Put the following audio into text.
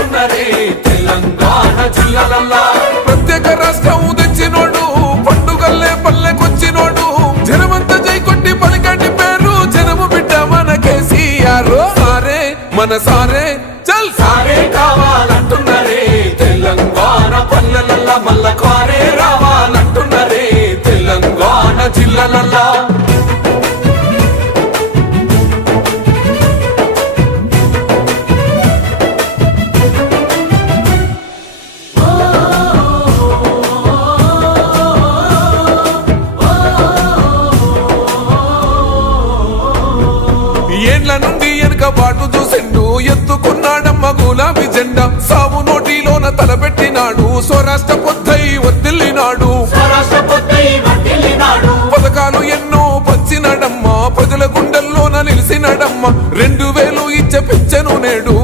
అంటున్నరే తెలంగాణ జిల్లాలల్లా. ప్రత్యేక రాష్ట్రం తెచ్చినోడు పండుగల్లే పల్లెకొచ్చినోడు. జనమంతా జై కొట్టి పలికండి పేరు జనము బిడ్డ మన కేసీఆర్. సారే మన సారే చల్. సారే కావాలంటున్నారే తెలంగాణ పల్లెలల్లా మల్ల కారే ఏండ్ల నుండి వెనుక బాటు చూసిండు. ఎత్తుకున్నాడమ్మ గులాబీ జెండా. సావు నోటిలోన తలపెట్టినాడు. స్వరాష్ట్ర పొద్దై వర్దిల్లినాడు వర్ధిల్లినాడు. పథకాలు ఎన్నో పంచినడమ్మ. ప్రజల గుండెల్లోన నిలిచినడమ్మ రెండు వేలు ఇచ్చే పిచ్చను నేడు.